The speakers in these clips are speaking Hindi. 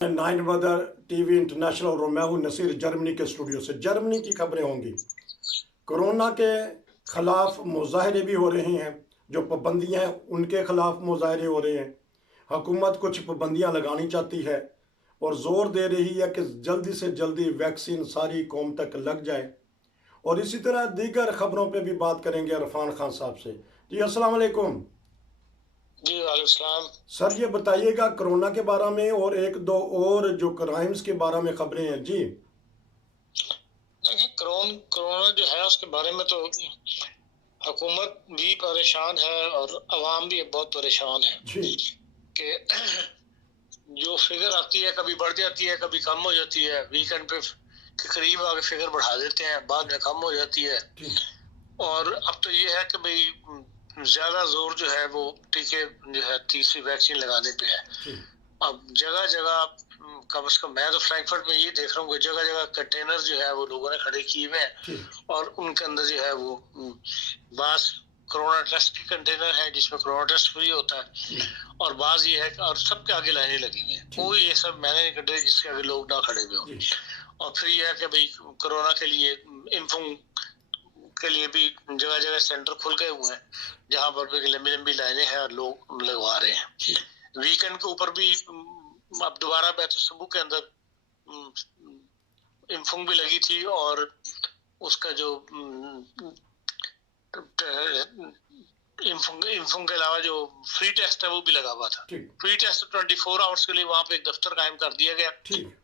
नाइन वेदर टीवी इंटरनेशनल और मैं हूँ नसीर जर्मनी के स्टूडियो से। जर्मनी की खबरें होंगी। कोरोना के खिलाफ मुजाहरे भी हो रहे हैं, जो पाबंदियाँ हैं उनके खिलाफ मुजाहरे हो रहे हैं। हुकूमत कुछ पाबंदियाँ लगानी चाहती है और ज़ोर दे रही है कि जल्दी से जल्दी वैक्सीन सारी कौम तक लग जाए। और इसी तरह दीगर खबरों पे भी बात करेंगे इरफान खान साहब से। जी अस्सलाम वालेकुम। जी वालेकुम। सर ये बताइएगा कोरोना के बारे में और एक दो और जो क्राइम्स के बारे में खबरें हैं। जी देखिए, कोरोना जो है उसके बारे में तो हुकूमत भी परेशान है और अवाम भी बहुत परेशान है जी कि जो फिगर आती है कभी बढ़ जाती है, कभी कम हो जाती है। वीकेंड पे के करीब आगे फिगर बढ़ा देते हैं, बाद में कम हो जाती है। जी और अब तो ये है कि भाई ज्यादा जोर जो है वो टीके जो है तीसरी वैक्सीन लगाने पे है। जी अब जगह जगह कम से कम मैं तो फ्रैंकफर्ट में ये देख रहा हूँ कि जगह जगह कंटेनर जो है वो लोगों ने खड़े किए हुए जी हैं और उनके अंदर जो है वो बास कोरोना टेस्ट की कंटेनर है जिसमें कोरोना टेस्ट फ्री होता है। और बाज ये है और सबके आगे लाइनें लगी हुई हैं, कोई ये सब मैंने नहीं कटे जिसके आगे लोग ना खड़े हुए हों। और फिर यह है कि भाई कोरोना के लिए इन्फॉर्म के लिए भी जगह जगह सेंटर खुल गए हुए हैं जहाँ पर लंबी लंबी लाइनें हैं और लोग लगवा रहे हैं। वीकेंड के ऊपर भी अब दोबारा बैत सुबह के अंदर इन्फॉर्म भी लगी थी और उसका जो इन्फॉर्म के अलावा जो फ्री टेस्ट है वो भी लगा हुआ था। फ्री टेस्ट 24 आवर्स के लिए वहाँ पे एक दफ्तर कायम कर दिया गया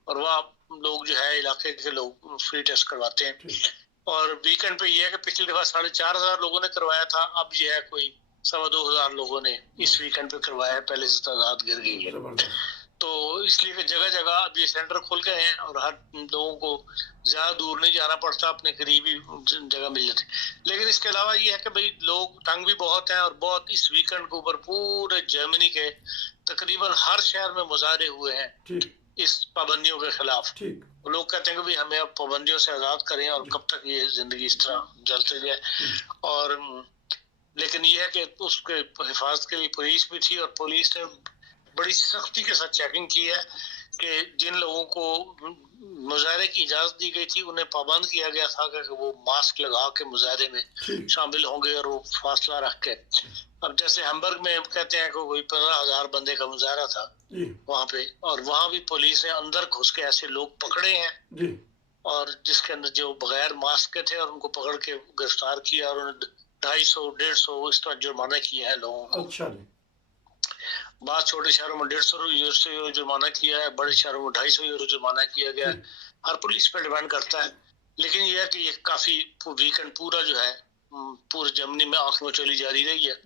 और वहाँ लोग जो है इलाके के लोग फ्री टेस्ट करवाते हैं। और वीकेंड पे ये है कि पिछली दफा 4,500 लोगों ने करवाया था, अब ये है कोई 2,200 लोगों ने इस वीकेंड पे करवाया है, पहले से तादाद गिर गई है। तो इसलिए कि जगह जगह अब ये सेंटर खुल गए हैं और हर लोगों को ज्यादा दूर नहीं जाना पड़ता, अपने करीब ही जगह मिल जाती। लेकिन इसके अलावा ये है कि भाई लोग तंग भी बहुत हैं और बहुत इस वीकेंड के ऊपर पूरे जर्मनी के तकरीबन हर शहर में मुजाहरे हुए हैं इस पाबंदियों के खिलाफ। लोग कहते हैं कि भाई हमें अब पाबंदियों से आजाद करें और कब तक ये जिंदगी इस तरह चलते जाए। और लेकिन ये है कि उसके हिफाजत के लिए पुलिस भी थी और पुलिस ने बड़ी सख्ती के साथ चेकिंग की है कि जिन लोगों को मुजाहरे की इजाजत दी गई थी उन्हें पाबंद किया गया था कि वो मास्क लगा के मुजाहरे में शामिल होंगे और वो फासला रख के। अब जैसे हैम्बर्ग में कहते हैं कि कोई 15,000 बंदे का मुजाहरा था वहां पे, और वहां भी पुलिस ने अंदर घुस के ऐसे लोग पकड़े हैं और जिसके अंदर जो बगैर मास्क के थे और उनको पकड़ के गिरफ्तार किया और उन्हें 250-150 इस तरह जुर्माना किया है लोगों को। अच्छा। बहुत छोटे शहरों में 150 यूरो जुर्माना किया है, बड़े शहरों में 250 यूरो जुर्माना किया गया है। हर पुलिस पे डिपेंड करता है। लेकिन यह है कि ये काफी वीकेंड पूरा जो है पूरे जर्मनी में आंख में चली जारी रही है।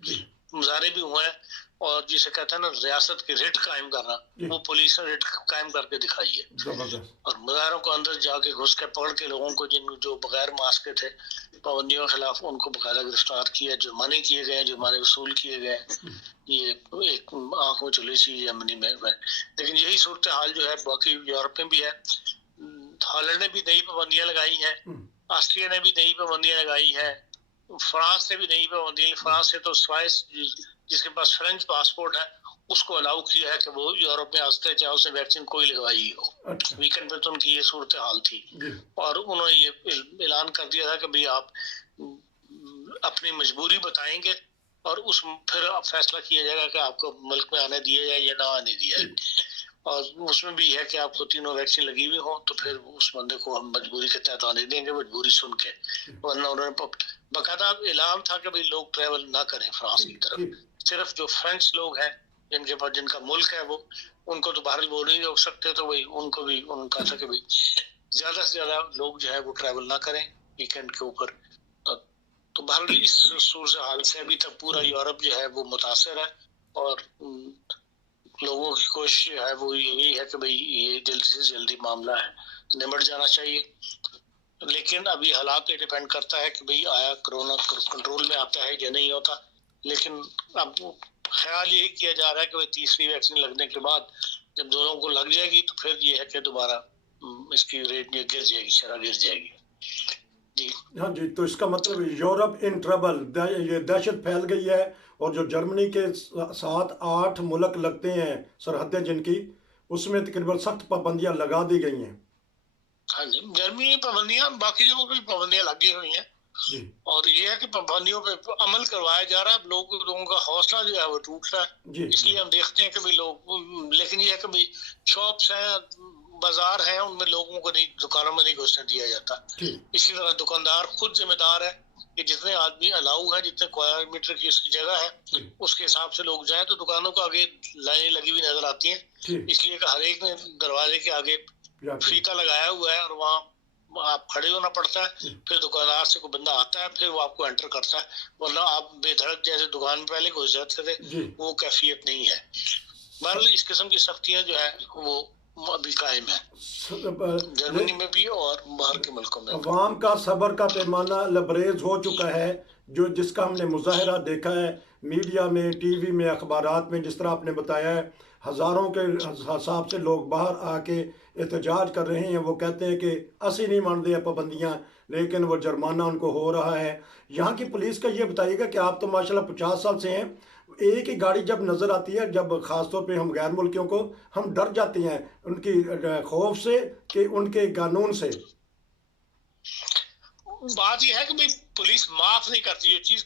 मुजाहरे भी हुए हैं और जिसे कहते हैं ना रियासत की रिट कायम करना, वो पुलिस ने रिट कायम करके दिखाई है। और मुजाहरों को अंदर जाके घुस के पकड़ के लोगों को जो बगैर मास्क के थे पाबंदियों के खिलाफ उनको बकायदा गिरफ्तार किया, जुर्माने किए गए, जुर्माने वसूल किए गए। ये एक आंख में चली चीज जर्मनी में। लेकिन यही सूरत हाल जो है बाकी यूरोप में भी है। हॉलैंड ने भी नई पाबंदियां लगाई हैं, ऑस्ट्रिया ने भी नई पाबंदियां लगाई हैं, फ्रांस ने भी नई पाबंदी। फ्रांस से तो स्वाइस जिसके पास फ्रेंच पासपोर्ट है उसको अलाउ किया है कि वो यूरोप में आ सकते, चाहे उसने वैक्सीन कोई लगवाई हो। वीकेंड पे तो उनकी ये सूरत हाल थी और उन्होंने ये ऐलान कर दिया था कि भाई आप अपनी मजबूरी बताएंगे और उस फिर फैसला किया जाएगा कि आपको मुल्क में आने दिया जाए या ना आने दिया जाए। और उसमें भी है कि आपको तीनों वैक्सीन लगी हुई हो तो फिर उस बंदे को हम मजबूरी के तहत आने देंगे, मजबूरी सुन के। वरना उन्होंने बाकायदा ऐलान था कि भाई लोग ट्रैवल ना करें फ्रांस की तरफ, सिर्फ जो फ्रेंच लोग हैं जिनके पास जिनका मुल्क है वो उनको तो बाहर वो नहीं रोक सकते, तो वही उनको भी उनका था कि भाई ज्यादा से ज्यादा लोग जो है वो ट्रैवल ना करें वीकेंड के ऊपर। तो बाहर इस सूरत हाल से अभी तक पूरा यूरोप जो है वो मुतासर है और लोगों की कोशिश है वो यही है कि भाई ये जल्दी से जल्दी मामला है निमट जाना चाहिए। लेकिन अभी हालात पे डिपेंड करता है कि भाई आया कोरोना कंट्रोल में आता है या नहीं होता। लेकिन अब ख्याल यही किया जा रहा है कि भाई तीसरी वैक्सीन लगने के बाद जब दोनों को लग जाएगी तो फिर ये है कि दोबारा इसकी रेट गिर जाएगी, शरह गिर जाएगी। हाँ जी, तो इसका मतलब यूरोप इन ट्रबल, ये दहशत फैल गई है। और जो जर्मनी के 7-8 मुल्क लगते हैं सरहदें जिनकी, उसमें तकरीबन सख्त पाबंदियां लगा दी गई हैं। हाँ जी, जर्मनी में पाबंदियां, बाकी जगहों पर भी पाबंदियां लगी हुई हैं। जी और ये है कि पाबंदियों पे अमल करवाया जा रहा है। लोगों का हौसला जो है वो टूट रहा है। जी इसलिए हम देखते हैं कि भाई लोग, लेकिन ये है कि भाई शॉप्स हैं, बाजार हैं, उनमें लोगों को नहीं, दुकानों में नहीं घुसने दिया जाता। ठीक इसी तरह दुकानदार खुद जिम्मेदार है कि जितने आदमी अलाउ है, जितने स्क्वायर मीटर की उसकी जगह है, जी उसके हिसाब से लोग जाएं। तो दुकानों को आगे लाइनें लगी हुई नजर आती हैं, ठीक इसलिए कि हर एक ने दरवाजे के आगे जाके फीता लगाया हुआ है और वहाँ आप खड़े होना पड़ता है। जी फिर दुकानदार से कोई बंदा आता है, फिर वो आपको एंटर करता है, वरना आप बेधड़क जैसे दुकान में पहले घुस जाते थे, जी वो कैफियत नहीं है। बहरहाल इस किस्म की सख्तियां जो है वो अभी कायम है, जर्मनी में भी और बाहर के मुल्कों में भी। अवाम का सब्र का पैमाना लबरेज हो चुका है, जो जिसका हमने मुजाहरा देखा है मीडिया में, टीवी में, अखबारात में। जिस तरह आपने बताया है, हज़ारों के हिसाब से लोग बाहर आके एहतजाज कर रहे हैं। वो कहते हैं कि असी नहीं मानते हैं पाबंदियाँ, लेकिन वो जुर्माना उनको हो रहा है। यहाँ की पुलिस का ये बताइएगा कि आप तो माशाल्लाह 50 साल से हैं, एक ही गाड़ी जब नज़र आती है, जब ख़ासतौर पे हम गैर मुल्कियों को, हम डर जाते हैं उनकी खौफ से कि उनके कानून से। बात यह है कि भाई पुलिस माफ नहीं करती। ये चीज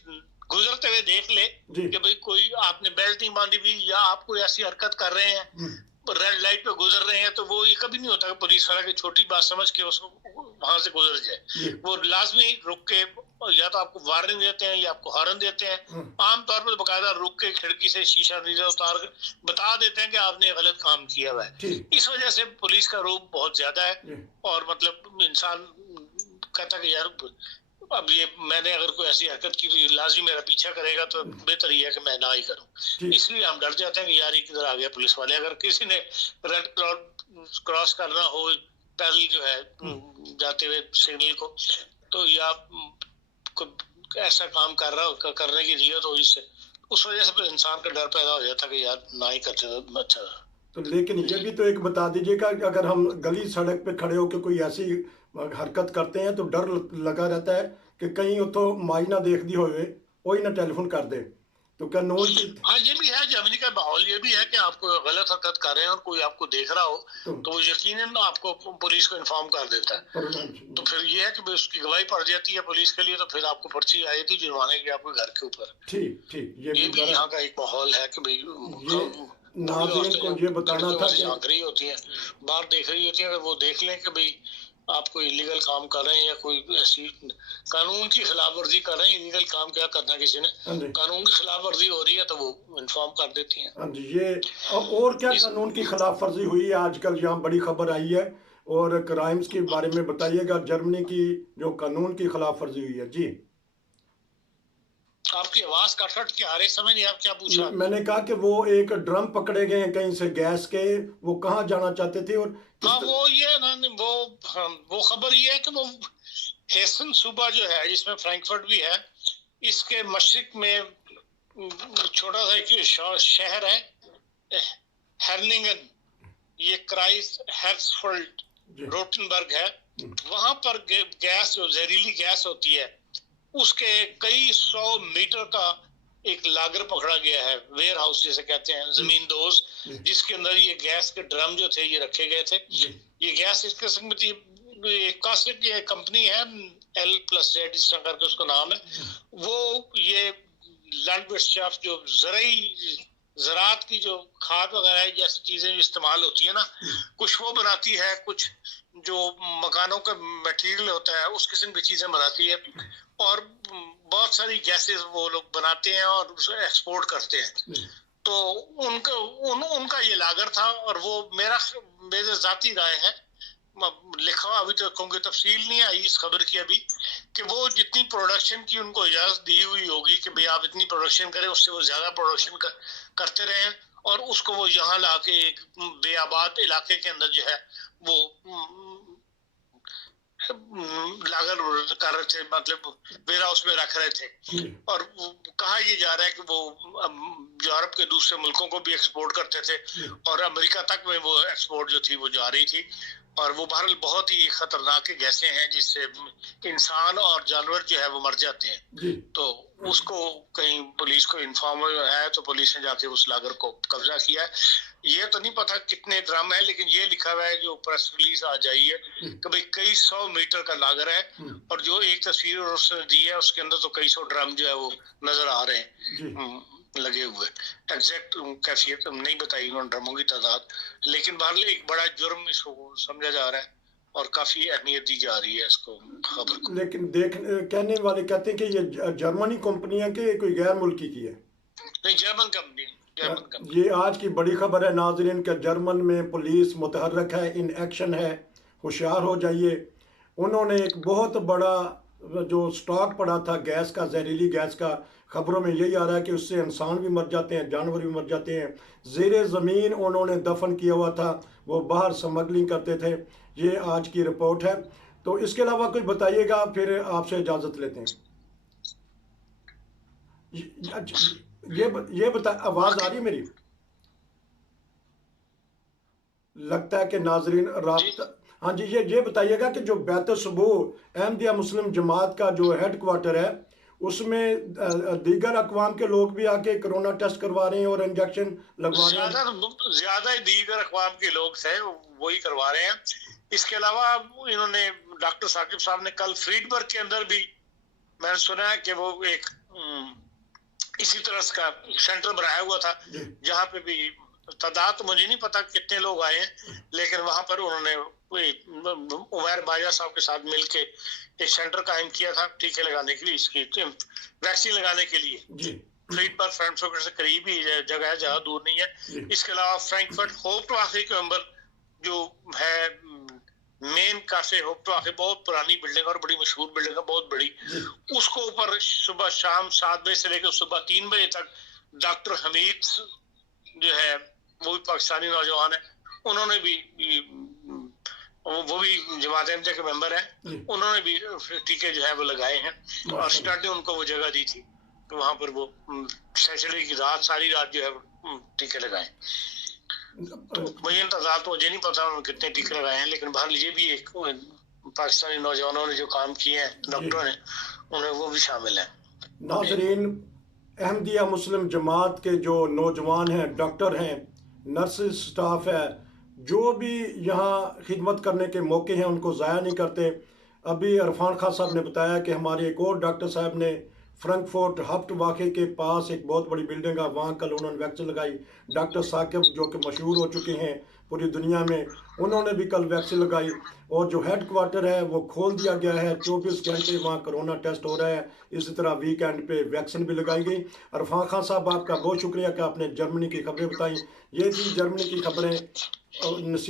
गुजरते हुए देख ले जी कि भाई कोई आपने बेल्ट नहीं बांधी हुई या आप कोई ऐसी हरकत कर रहे हैं, रेड लाइट पे गुजर रहे हैं, तो वो ये कभी नहीं होता कि पुलिस वाला की छोटी बात समझ के उसको वहां से गुजर जी जाए। वो लाजमी रुक के या तो आपको वार्निंग देते हैं या आपको हॉर्न देते हैं। आमतौर पर बकायदा रुक के खिड़की से शीशा नीचे उतार कर बता देते हैं कि आपने गलत काम किया हुआ है। ठीक इस वजह से पुलिस का रूप बहुत ज्यादा है। जी और मतलब इंसान कहता कि यार अब ये मैंने अगर कोई ऐसी हरकत की तो ये लाजिम मेरा पीछा करेगा, तो बेहतर ये है कि मैं ना ही करूं। ठीक इसलिए हम डर जाते हैं कि यार ये किधर आ गया पुलिस वाले। अगर किसी ने रेड क्रॉस करना हो पैदल जो है जाते हुए सिग्नल को, तो या ऐसा काम कर रहा हो करने की नियत हो इससे, उस वजह से फिर इंसान का डर पैदा हो जाता कि यार ना ही करते तो अच्छा था। तो लेकिन ये भी तो एक बता दीजिएगा कि अगर हम गली सड़क पे खड़े होकर कोई ऐसी हरकत करते हैं, तो डर लगा रहता है कि कहीं वो तो मायना देख दी होए, वही ना टेलीफोन कर दे। तो कानून की हाँ ये भी है, जर्मनी का माहौल ये भी है कि आप कोई गलत हरकत कर रहे हैं और कोई आपको देख रहा हो तो वो यकीनन आपको पुलिस को इन्फॉर्म कर देता है। तो फिर ये है कि उसकी गवाही पड़ जाती है पुलिस के लिए, तो फिर आपको पर्ची आई थी जुर्माने की आपके घर के ऊपर। ठीक ठीक ये भी यहाँ का एक माहौल है कि भाई नाज़रीन को ये बताना था कि झांक रही होती है, बाहर देख रही होती है। अगर वो देख लें कि भाई आप कोई इलीगल काम कर रहे हैं या कोई ऐसी कानून की खिलाफ वर्जी कर रहे हैं, इलीगल काम क्या करना किसी ने, हाँ जी कानून की खिलाफ वर्जी हो रही है तो वो इन्फॉर्म कर देती हैं। हाँ जी। ये और क्या कानून की खिलाफ वर्जी हुई है आजकल? यहाँ बड़ी खबर आई है, और क्राइम्स के बारे में बताइएगा, जर्मनी की जो कानून की खिलाफ वर्जी हुई है। जी आपकी आवाज कट के आ रही, समझ नहीं आप क्या पूछा। मैंने कहा कि वो एक ड्रम पकड़े गए हैं कहीं से गैस के, वो कहाँ जाना चाहते थे और हाँ वो ये ना वो खबर ये है कि वो हेसन सूबा जो है जिसमें फ्रैंकफर्ट भी है, इसके मशरिक में छोटा सा एक शहर है हर्निंगन, ये क्राइस हेर्सफेल्ड रोटनबर्ग है। वहां पर गैस, जो जहरीली गैस होती है, उसके कई 100 मीटर का एक लागर पकड़ा गया है, वेयर हाउस जिसे कहते हैं, जमीन दोज, जिसके अंदर ये गैस के ड्रम जो थे ये रखे गए थे। ये गैस इस किस्म की ये कंपनी है L+Z इस तरह करके उसका नाम है। वो ये लैंडविर्ट्सchaft जो ज़राअत की जो खाद वगैरह जैसी चीजें इस्तेमाल होती है ना, कुछ वो बनाती है, कुछ जो मकानों का मटेरियल होता है उस किस्म की चीजें बनाती है, और बहुत सारी गैसेस वो लोग बनाते हैं और उसे एक्सपोर्ट करते हैं। तो उनका ये लागर था, और वो मेरे जाती राय है, लिखा अभी तक क्योंकि तफसील नहीं आई इस खबर की अभी, कि वो जितनी प्रोडक्शन की उनको इजाजत दी हुई होगी कि भाई आप इतनी प्रोडक्शन करें, उससे वो ज्यादा प्रोडक्शन करते रहे, और उसको वो यहाँ लाके एक बेआबाद इलाके के अंदर जो है वो लागर कर रहे थे, मतलब वेयर हाउस में रख रहे थे। और कहा ये जा रहा है कि वो यूरोप के दूसरे मुल्कों को भी एक्सपोर्ट करते थे, और अमेरिका तक में वो एक्सपोर्ट जो थी वो जा रही थी। और वो बहरहाल बहुत ही खतरनाक गैसें हैं जिससे इंसान और जानवर जो है वो मर जाते हैं। तो उसको कहीं पुलिस को इन्फॉर्म है तो पुलिस ने जाके उस लागर को कब्जा किया है। ये तो नहीं पता कितने ड्रम है, लेकिन ये लिखा हुआ है जो प्रेस रिलीज आज आई है कि भाई कई 100 मीटर का लागर है, और जो एक तस्वीर उसने दी है उसके अंदर तो कई 100 ड्रम जो है वो नजर आ रहे हैं लगे हुए। एग्जैक्ट कैफियत नहीं बताई उन्होंने ड्रमों की तादाद, लेकिन बहरहाल एक बड़ा जुर्म इसको समझा जा रहा है और काफी अहमियत दी जा रही है इसको खबर को। लेकिन कहने वाले कहते हैं कि ये जर्मनी कंपनी है कि कोई गैर मुल्की की है? नहीं, जर्मन कंपनी। ये आज की बड़ी खबर है नाज़रीन कि जर्मन में पुलिस मुतहर्रक है, इन एक्शन है, होशियार हो जाइए। उन्होंने एक बहुत बड़ा जो स्टॉक पड़ा था गैस का, जहरीली गैस का, खबरों में यही आ रहा है कि उससे इंसान भी मर जाते हैं, जानवर भी मर जाते हैं। ज़ेरे ज़मीन उन्होंने दफन किया हुआ था, वो बाहर स्मगलिंग करते थे। ये आज की रिपोर्ट है। तो इसके अलावा कुछ बताइएगा, फिर आपसे इजाज़त लेते हैं। ये बता, आवाज़ आ रही है मेरी? लगता है कि नाजरीन राब्ता। हाँ जी, ये बताइएगा कि जो बैत-उस-सुबूह अहमदिया मुस्लिम जमात का जो हेड क्वार्टर है, उसमें दीगर अक़वाम के लोग भी आके कोरोना टेस्ट करवा रहे हैं और इंजेक्शन लगवा रहे हैं। ज़्यादा दीगर अक़वाम के लोग थे वही करवा रहे हैं। इसके अलावा इन्होंने डॉक्टर साकिब साहब ने कल फ्रीडबर्ग के अंदर भी मैंने सुना है कि वो एक इसी तरह का सेंटर बनाया हुआ था, जहाँ पे भी तादाद तो मुझे नहीं पता कितने लोग आए हैं, लेकिन वहां पर उन्होंने उमैर बाजा साहब के साथ मिलके एक सेंटर कायम किया था टीके लगाने के लिए, इसकी वैक्सीन लगाने के लिए। फ्रीडबर्ग फ्रैंकफर्ट से करीब ही जगह है, ज्यादा दूर नहीं है। इसके अलावा फ्रैंकफर्ट होप्टवाखे के अंदर जो है मेन काफे होप्टवाखे, बहुत पुरानी बिल्डिंग और बड़ी मशहूर बिल्डिंग है, बहुत बड़ी, उसको ऊपर सुबह शाम 7 बजे से लेकर सुबह 3 बजे तक डॉक्टर हमीद जो है वो भी पाकिस्तानी नौजवान है, उन्होंने भी वो भी जमात अहमदिया के मेंबर हैं, उन्होंने भी टीके जो है वो लगाए हैं और स्टार्ट ने उनको वो जगह दी थी, तो वहां पर वो सैटरडे की रात सारी रात जो है टीके लगाए। तो मुझे मुझे नहीं पता उन्होंने कितने टीके लगाए हैं, लेकिन बहरहाल ये भी एक पाकिस्तानी नौजवानों ने जो काम किए हैं डॉक्टरों ने, उन्हें वो भी शामिल है। नाज़रीन, अहमदिया मुस्लिम जमात के जो नौजवान हैं, डॉक्टर हैं, नर्सिस स्टाफ है, जो भी यहाँ खिदमत करने के मौके हैं उनको ज़ाया नहीं करते। अभी इरफान खान साहब ने बताया कि हमारे एक और डॉक्टर साहब ने फ्रैंकफर्ट होप्टवाखे के पास एक बहुत बड़ी बिल्डिंग है, वहाँ कल उन्होंने वैक्सीन लगाई। डॉक्टर साकिब जो कि मशहूर हो चुके हैं पूरी दुनिया में, उन्होंने भी कल वैक्सीन लगाई। और जो हेड क्वार्टर है वो खोल दिया गया है, 24 घंटे वहाँ कोरोना टेस्ट हो रहा है। इसी तरह वीकेंड पे वैक्सीन भी लगाई गई। इरफान खान साहब, आपका बहुत शुक्रिया कि आपने जर्मनी की खबरें बताई। ये थी जर्मनी की खबरें।